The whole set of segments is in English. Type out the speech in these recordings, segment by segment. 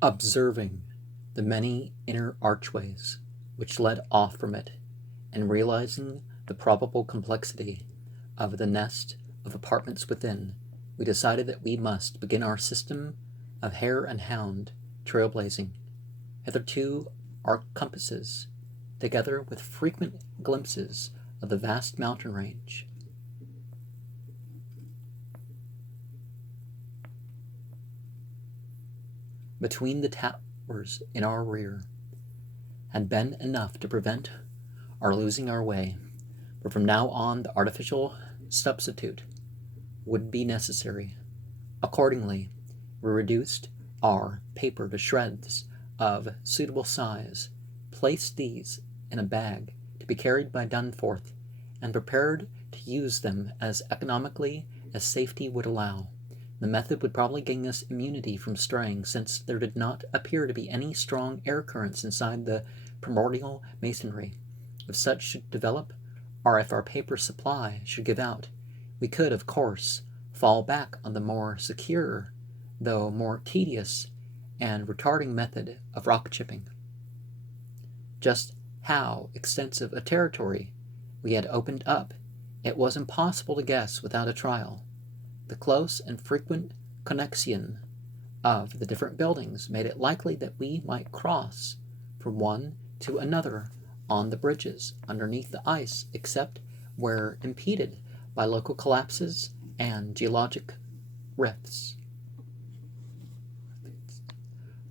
Observing the many inner archways which led off from it, and realizing the probable complexity of the nest of apartments within, we decided that we must begin our system of hare and hound trailblazing. Hitherto our compasses, together with frequent glimpses of the vast mountain range, between the towers in our rear, had been enough to prevent our losing our way, but from now on the artificial substitute would be necessary. Accordingly, we reduced our paper to shreds of suitable size, placed these in a bag to be carried by Dunforth, and prepared to use them as economically as safety would allow. The method would probably gain us immunity from straying, since there did not appear to be any strong air currents inside the primordial masonry. If such should develop, or if our paper supply should give out, we could, of course, fall back on the more secure, though more tedious and retarding method of rock chipping. Just how extensive a territory we had opened up, it was impossible to guess without a trial. The close and frequent connexion of the different buildings made it likely that we might cross from one to another on the bridges underneath the ice, except where impeded by local collapses and geologic rifts.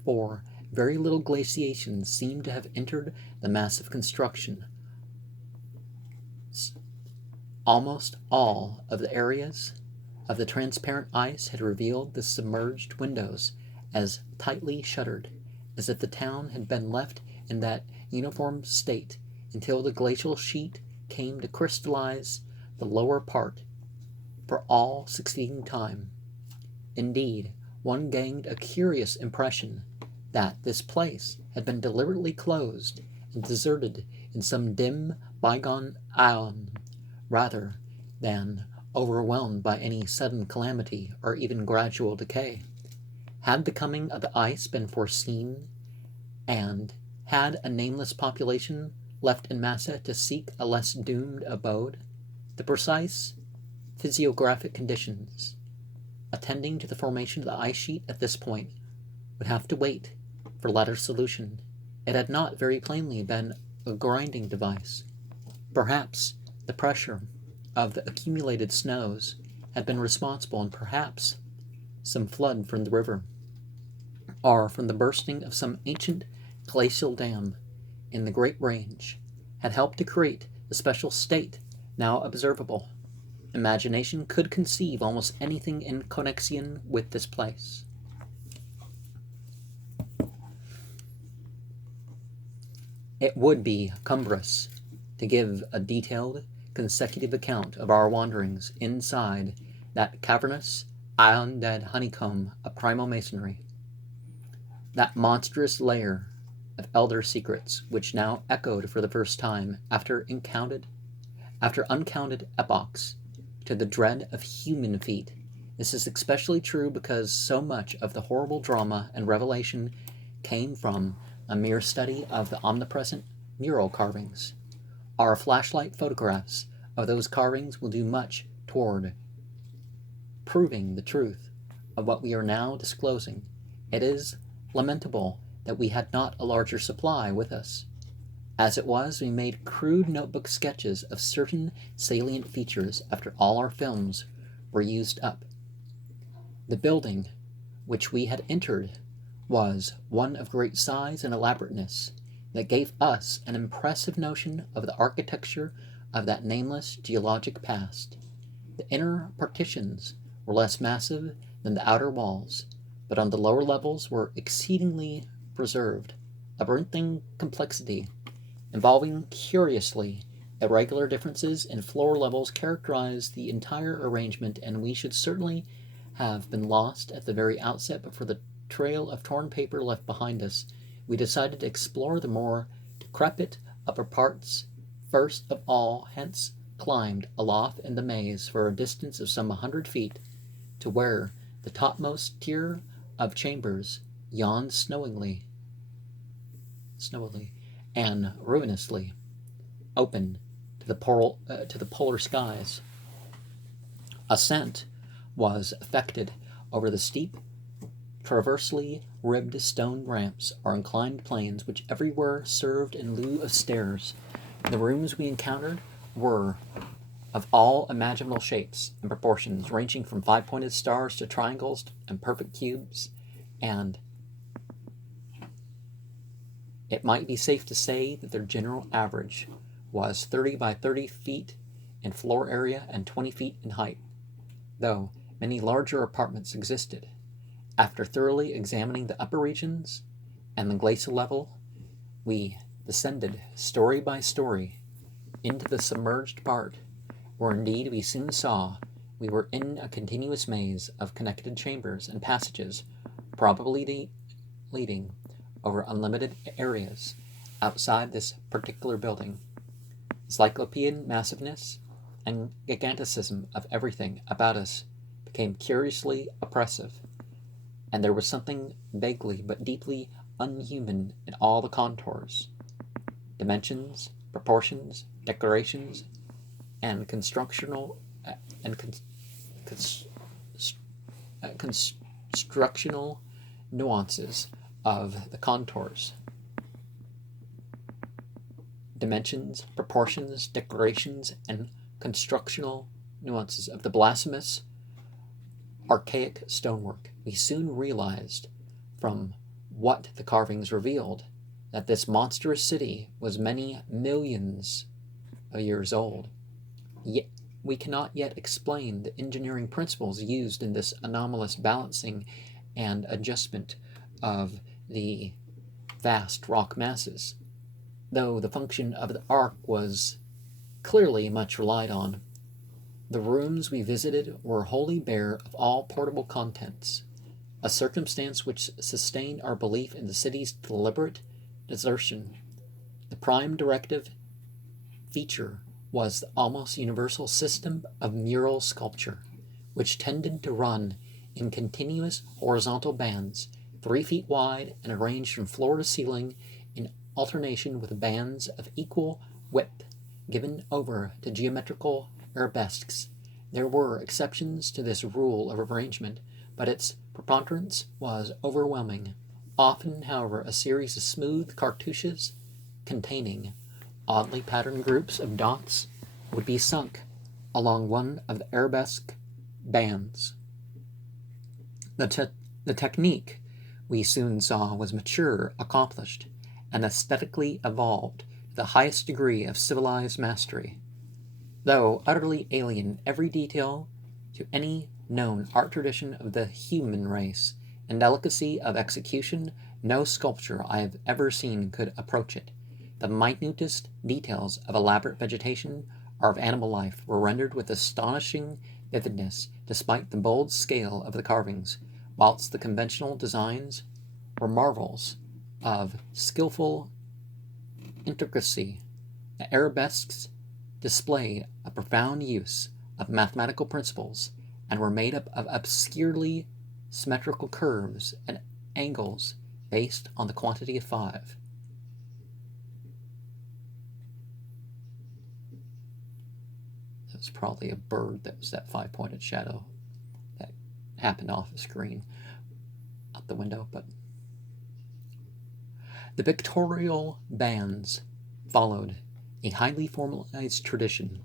For very little glaciation seemed to have entered the massive construction. Almost all of the areas of the transparent ice had revealed the submerged windows as tightly shuttered as if the town had been left in that uniform state until the glacial sheet came to crystallize the lower part for all succeeding time. Indeed, one gained a curious impression that this place had been deliberately closed and deserted in some dim bygone aeon, rather than overwhelmed by any sudden calamity or even gradual decay. Had the coming of the ice been foreseen, and had a nameless population left in Massa to seek a less doomed abode, the precise physiographic conditions attending to the formation of the ice sheet at this point would have to wait for latter solution. It had not very plainly been a grinding device. Perhaps the pressure of the accumulated snows had been responsible, and perhaps some flood from the river, or from the bursting of some ancient glacial dam in the Great Range, had helped to create the special state now observable. Imagination could conceive almost anything in connexion with this place. It would be cumbrous to give a detailed, consecutive account of our wanderings inside that cavernous, iron-dead honeycomb of primal masonry, that monstrous lair of elder secrets which now echoed for the first time after uncounted epochs to the dread of human feet. This is especially true because so much of the horrible drama and revelation came from a mere study of the omnipresent mural carvings. Our flashlight photographs of those carvings will do much toward proving the truth of what we are now disclosing. It is lamentable that we had not a larger supply with us. As it was, we made crude notebook sketches of certain salient features after all our films were used up. The building which we had entered was one of great size and elaborateness that gave us an impressive notion of the architecture of that nameless geologic past. The inner partitions were less massive than the outer walls, but on the lower levels were exceedingly preserved. A labyrinthine complexity, involving curiously irregular differences in floor levels, characterized the entire arrangement, and we should certainly have been lost at the very outset but for the trail of torn paper left behind us. We decided to explore the more decrepit upper parts first of all, hence climbed aloft in the maze for a distance of some 100 feet to where the topmost tier of chambers yawned snowily, and ruinously open to the polar skies. Ascent was effected over the steep, traversely ribbed stone ramps or inclined planes which everywhere served in lieu of stairs. The rooms we encountered were of all imaginable shapes and proportions, ranging from five-pointed stars to triangles and perfect cubes, and it might be safe to say that their general average was 30 by 30 feet in floor area and 20 feet in height, though many larger apartments existed. After thoroughly examining the upper regions and the glacial level, we descended story by story into the submerged part, where indeed we soon saw we were in a continuous maze of connected chambers and passages, probably leading over unlimited areas outside this particular building. Cyclopean massiveness and giganticism of everything about us became curiously oppressive, and there was something vaguely but deeply unhuman in all the contours, dimensions, proportions, decorations, and constructional nuances of the contours, dimensions, proportions, decorations, and constructional nuances of the blasphemous, archaic stonework. We soon realized from what the carvings revealed that this monstrous city was many millions of years old. Yet we cannot yet explain the engineering principles used in this anomalous balancing and adjustment of the vast rock masses, though the function of the arc was clearly much relied on. The rooms we visited were wholly bare of all portable contents, a circumstance which sustained our belief in the city's deliberate desertion. The prime directive feature was the almost universal system of mural sculpture, which tended to run in continuous horizontal bands, 3 feet wide and arranged from floor to ceiling in alternation with bands of equal width given over to geometrical arabesques. There were exceptions to this rule of arrangement, but its preponderance was overwhelming. Often, however, a series of smooth cartouches containing oddly patterned groups of dots would be sunk along one of the arabesque bands. The technique, we soon saw, was mature, accomplished, and aesthetically evolved to the highest degree of civilized mastery. Though utterly alien every detail to any known art tradition of the human race, in delicacy of execution, no sculpture I have ever seen could approach it. The minutest details of elaborate vegetation or of animal life were rendered with astonishing vividness despite the bold scale of the carvings, whilst the conventional designs were marvels of skilful intricacy. The arabesques displayed a profound use of mathematical principles, and were made up of obscurely symmetrical curves and angles based on the quantity of 5. That's probably a bird that was that 5-pointed shadow that happened off the screen out the window, but the pictorial bands followed a highly formalized tradition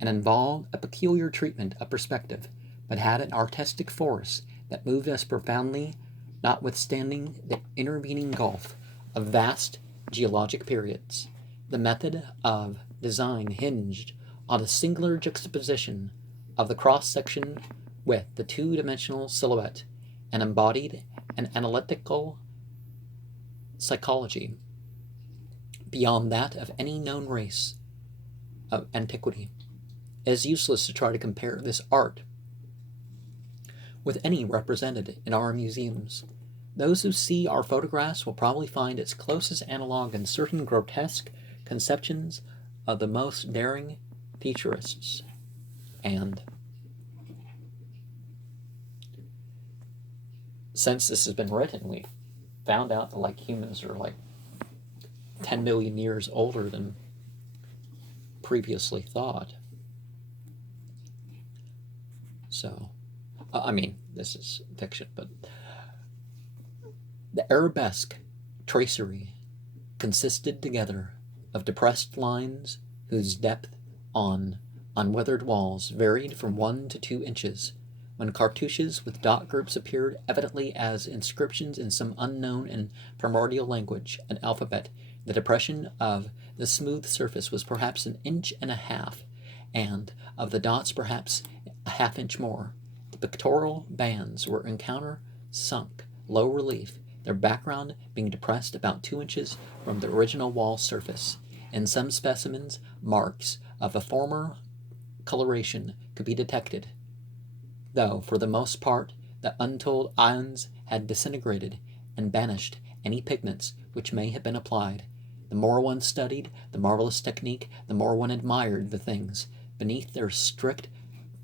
and involved a peculiar treatment of perspective, but had an artistic force that moved us profoundly, notwithstanding the intervening gulf of vast geologic periods. The method of design hinged on a singular juxtaposition of the cross-section with the two-dimensional silhouette, and embodied an analytical psychology beyond that of any known race of antiquity. It is useless to try to compare this art with any represented in our museums. Those who see our photographs will probably find its closest analog in certain grotesque conceptions of the most daring futurists. And since this has been written, we found out that like humans are like 10 million years older than previously thought. So, I mean, this is fiction, but the arabesque tracery consisted together of depressed lines whose depth on unweathered walls varied from 1 to 2 inches, when cartouches with dot groups appeared evidently as inscriptions in some unknown and primordial language, an alphabet. The depression of the smooth surface was perhaps an inch and a half, and of the dots perhaps a half inch more. The pictorial bands were in counter sunk, low relief, their background being depressed about 2 inches from the original wall surface. In some specimens, marks of a former coloration could be detected, though for the most part the untold ions had disintegrated and banished any pigments which may have been applied. The more one studied the marvelous technique, the more one admired the things. Beneath their strict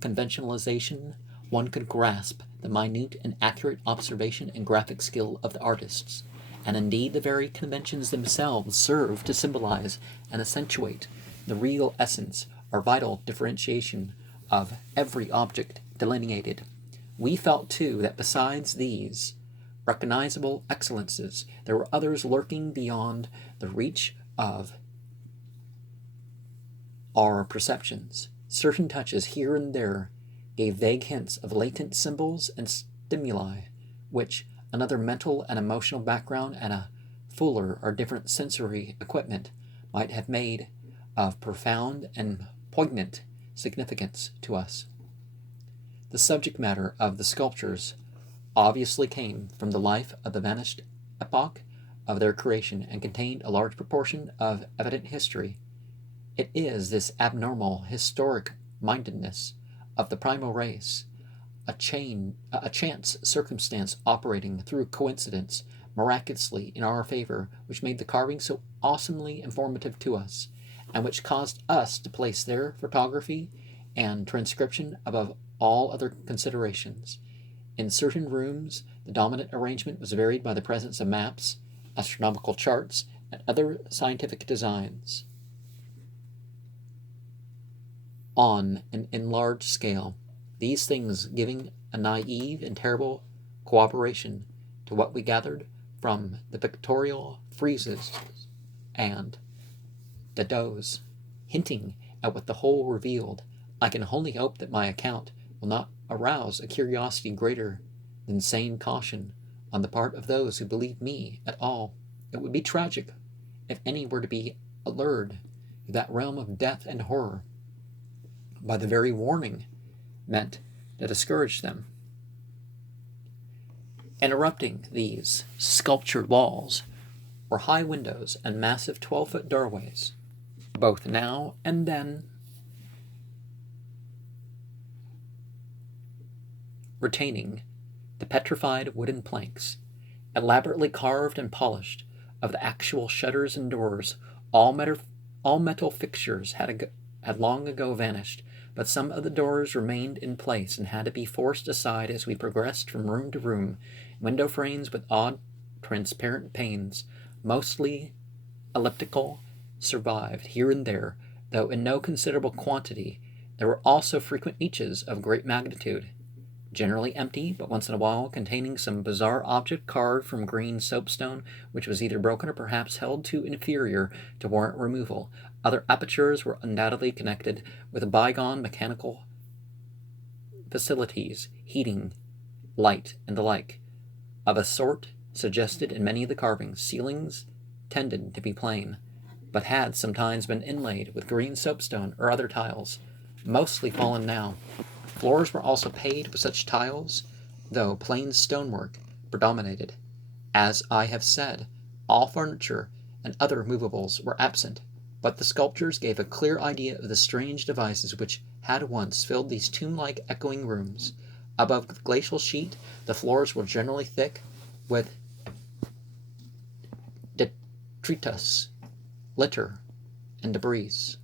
conventionalization, one could grasp the minute and accurate observation and graphic skill of the artists. And indeed, the very conventions themselves serve to symbolize and accentuate the real essence or vital differentiation of every object delineated. We felt, too, that besides these recognizable excellences, there were others lurking beyond the reach of our perceptions. Certain touches here and there gave vague hints of latent symbols and stimuli, which another mental and emotional background and a fuller or different sensory equipment might have made of profound and poignant significance to us. The subject matter of the sculptures obviously came from the life of the vanished epoch of their creation and contained a large proportion of evident history. It is this abnormal historic mindedness of the primal race, a chance circumstance operating through coincidence miraculously in our favor, which made the carving so awesomely informative to us, and which caused us to place their photography and transcription above all other considerations. In certain rooms, the dominant arrangement was varied by the presence of maps, astronomical charts, and other scientific designs. On an enlarged scale, these things giving a naive and terrible corroboration to what we gathered from the pictorial friezes and the does, hinting at what the whole revealed. I can only hope that my account will not arouse a curiosity greater than sane caution on the part of those who believe me at all. It would be tragic if any were to be allured to that realm of death and horror by the very warning meant to discourage them. Interrupting these sculptured walls were high windows and massive 12-foot doorways, both now and then retaining the petrified wooden planks, elaborately carved and polished, of the actual shutters and doors. All metal fixtures had long ago vanished, but some of the doors remained in place and had to be forced aside as we progressed from room to room. Window frames with odd transparent panes, mostly elliptical, survived here and there, though in no considerable quantity. There were also frequent niches of great magnitude, generally empty, but once in a while containing some bizarre object carved from green soapstone, which was either broken or perhaps held too inferior to warrant removal. Other apertures were undoubtedly connected with bygone mechanical facilities, heating, light, and the like, of a sort suggested in many of the carvings. Ceilings tended to be plain, but had sometimes been inlaid with green soapstone or other tiles, mostly fallen now. Floors were also paved with such tiles, though plain stonework predominated. As I have said, all furniture and other movables were absent, but the sculptures gave a clear idea of the strange devices which had once filled these tomb-like echoing rooms. Above the glacial sheet, the floors were generally thick with detritus, litter, and debris.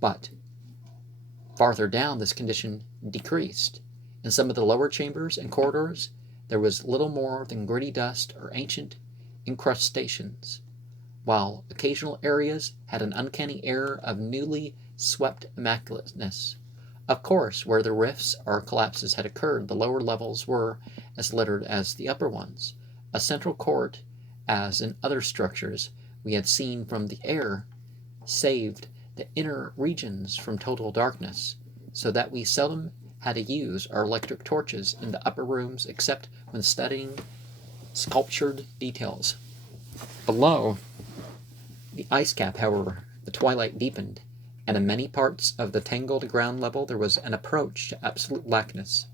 But farther down, this condition decreased. In some of the lower chambers and corridors, there was little more than gritty dust or ancient incrustations, while occasional areas had an uncanny air of newly swept immaculateness. Of course, where the rifts or collapses had occurred, the lower levels were as littered as the upper ones. A central court, as in other structures we had seen from the air, saved the inner regions from total darkness, so that we seldom had to use our electric torches in the upper rooms except when studying sculptured details. Below the ice cap, however, the twilight deepened, and in many parts of the tangled ground level there was an approach to absolute blackness.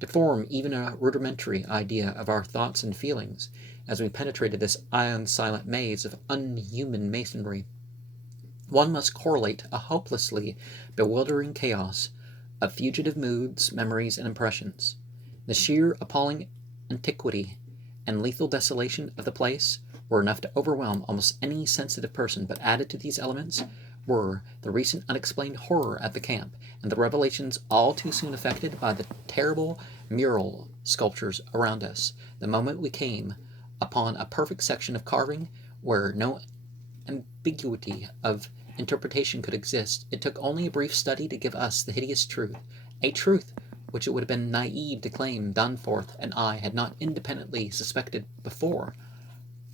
To form even a rudimentary idea of our thoughts and feelings as we penetrated this ion-silent maze of unhuman masonry, one must correlate a hopelessly bewildering chaos of fugitive moods, memories, and impressions. The sheer appalling antiquity and lethal desolation of the place were enough to overwhelm almost any sensitive person, but added to these elements were the recent unexplained horror at the camp, and the revelations all too soon effected by the terrible mural sculptures around us, the moment we came upon a perfect section of carving where no ambiguity of interpretation could exist. It took only a brief study to give us the hideous truth, a truth which it would have been naive to claim Danforth and I had not independently suspected before,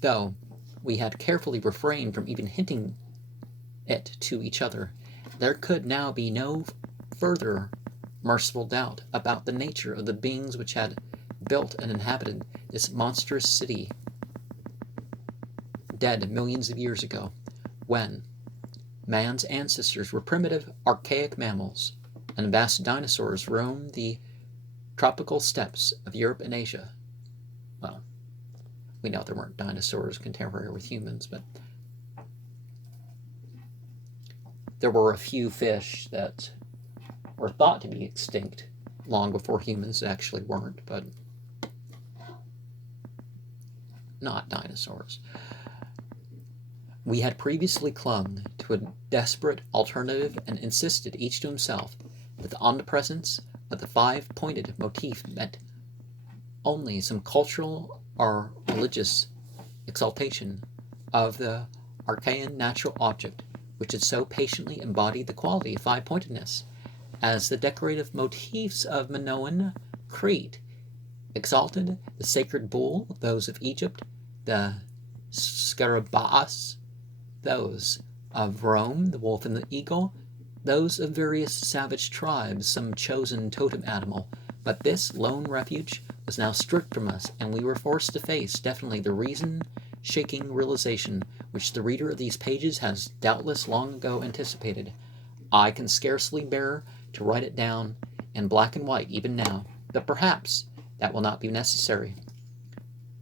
though we had carefully refrained from even hinting it to each other. There could now be no further merciful doubt about the nature of the beings which had built and inhabited this monstrous city, dead millions of years ago, when man's ancestors were primitive, archaic mammals, and vast dinosaurs roamed the tropical steppes of Europe and Asia. Well, we know there weren't dinosaurs contemporary with humans, but there were a few fish that were thought to be extinct long before humans actually weren't, but not dinosaurs. We had previously clung to a desperate alternative and insisted, each to himself, that the omnipresence of the five-pointed motif meant only some cultural or religious exaltation of the archaean natural object which had so patiently embodied the quality of five-pointedness, as the decorative motifs of Minoan Crete exalted the sacred bull, those of Egypt, the scarabaeus, those of Rome, the wolf and the eagle, those of various savage tribes, some chosen totem animal. But this lone refuge was now stripped from us, and we were forced to face definitely the reason-shaking realization which the reader of these pages has doubtless long ago anticipated. I can scarcely bear to write it down in black and white even now, but perhaps that will not be necessary.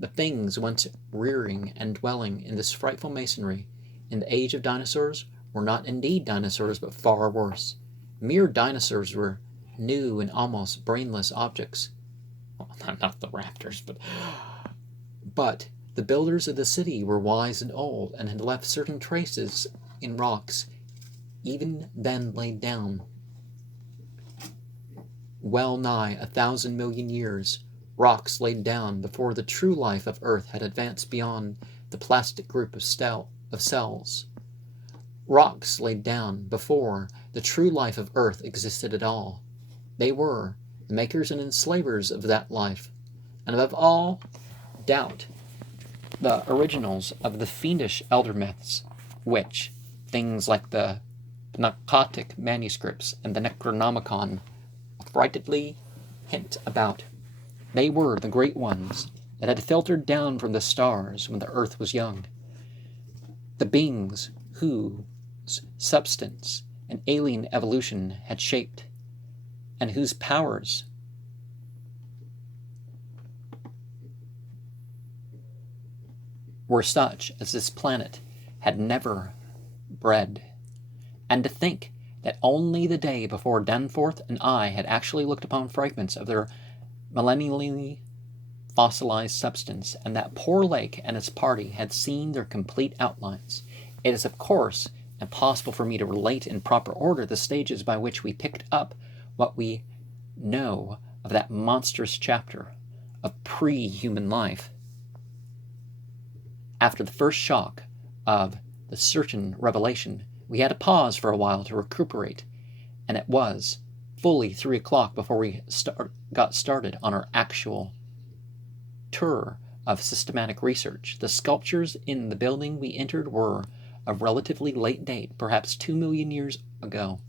The things once rearing and dwelling in this frightful masonry in the age of dinosaurs were not indeed dinosaurs, but far worse. Mere dinosaurs were new and almost brainless objects. Well, not the raptors, but the builders of the city were wise and old, and had left certain traces in rocks even then laid down well nigh 1,000 million years, rocks laid down before the true life of Earth had advanced beyond the plastic group of cells. Rocks laid down before the true life of Earth existed at all. They were the makers and enslavers of that life, and above all doubt, the originals of the fiendish elder myths, which things like the Pnakotic manuscripts and the Necronomicon affrightedly hint about. They were the great ones that had filtered down from the stars when the earth was young, the beings whose substance an alien evolution had shaped, and whose powers were such as this planet had never bred. And to think that only the day before Danforth and I had actually looked upon fragments of their millennially fossilized substance, and that poor lake and its party had seen their complete outlines. It is, of course, impossible for me to relate in proper order the stages by which we picked up what we know of that monstrous chapter of pre-human life. After the first shock of the certain revelation, we had to pause for a while to recuperate, and it was fully 3 o'clock before we got started on our actual tour of systematic research. The sculptures in the building we entered were of relatively late date, perhaps 2 million years ago,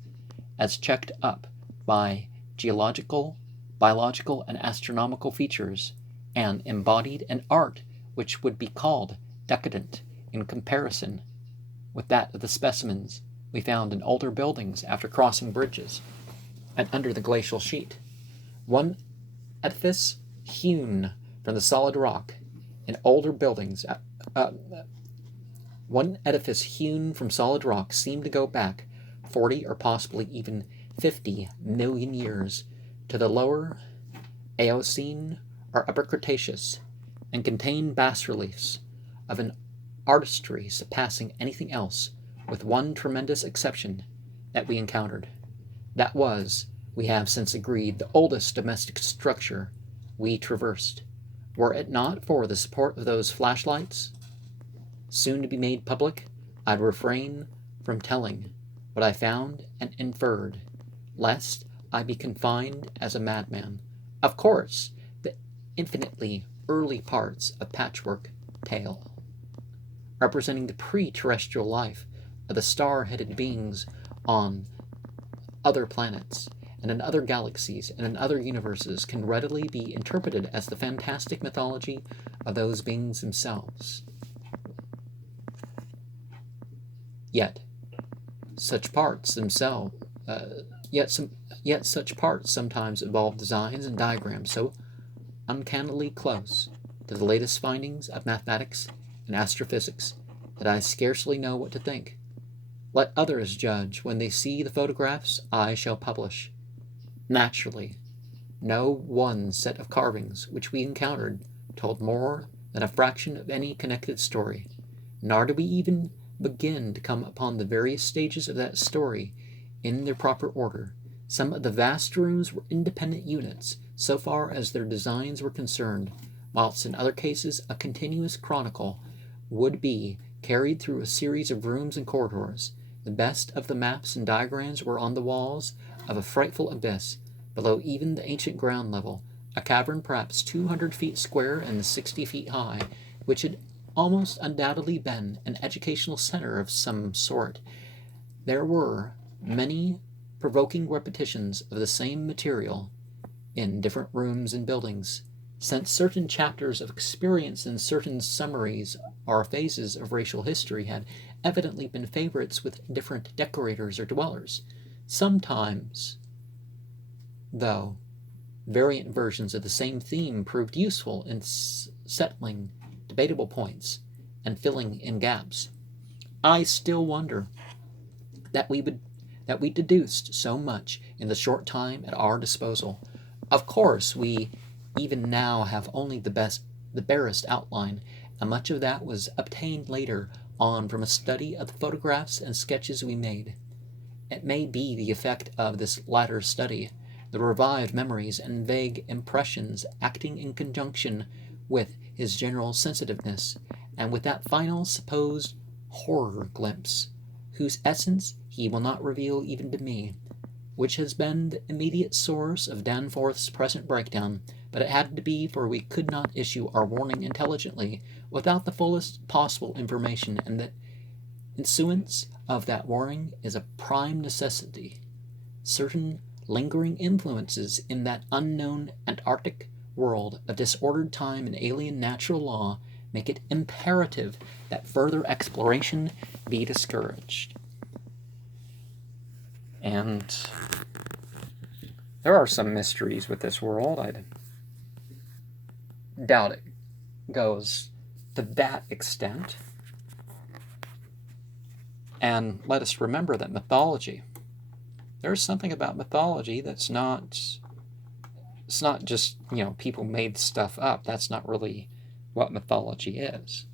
as checked up by geological, biological, and astronomical features, and embodied an art which would be called decadent in comparison with that of the specimens we found in older buildings after crossing bridges and under the glacial sheet. One edifice hewn from the solid rock in older buildings, one edifice hewn from solid rock seemed to go back 40 or possibly even 50 million years to the lower Eocene or Upper Cretaceous, and contained bas-reliefs of an artistry surpassing anything else, with one tremendous exception that we encountered. That was, we have since agreed, the oldest domestic structure we traversed. Were it not for the support of those flashlights, soon to be made public, I'd refrain from telling what I found and inferred, lest I be confined as a madman. Of course, the infinitely early parts of Patchwork Tale, representing the pre-terrestrial life of the star-headed beings on other planets and in other galaxies and in other universes, can readily be interpreted as the fantastic mythology of those beings themselves. Yet such parts sometimes involve designs and diagrams so uncannily close to the latest findings of mathematics and astrophysics that I scarcely know what to think. Let others judge when they see the photographs I shall publish. Naturally, no one set of carvings which we encountered told more than a fraction of any connected story, nor do we even begin to come upon the various stages of that story in their proper order. Some of the vast rooms were independent units, so far as their designs were concerned, whilst in other cases a continuous chronicle would be carried through a series of rooms and corridors. The best of the maps and diagrams were on the walls of a frightful abyss, below even the ancient ground level, a cavern perhaps 200 feet square and 60 feet high, which had almost undoubtedly been an educational center of some sort. There were many provoking repetitions of the same material in different rooms and buildings, since certain chapters of experience and certain summaries or phases of racial history had evidently been favorites with different decorators or dwellers. Sometimes, though, variant versions of the same theme proved useful in settling debatable points and filling in gaps. I still wonder that we deduced so much in the short time at our disposal. Of course, we even now have only the barest outline, and much of that was obtained later on from a study of the photographs and sketches we made. It may be the effect of this latter study, the revived memories and vague impressions acting in conjunction with his general sensitiveness, and with that final supposed horror glimpse, whose essence he will not reveal even to me, which has been the immediate source of Danforth's present breakdown, but it had to be, for we could not issue our warning intelligently without the fullest possible information, and the issuance of that warning is a prime necessity. Certain lingering influences in that unknown Antarctic world of disordered time and alien natural law make it imperative that further exploration be discouraged. And there are some mysteries with this world. I doubt it goes to that extent. And let us remember that mythology, there's something about mythology that's not, it's not just, people made stuff up. That's not really what mythology is.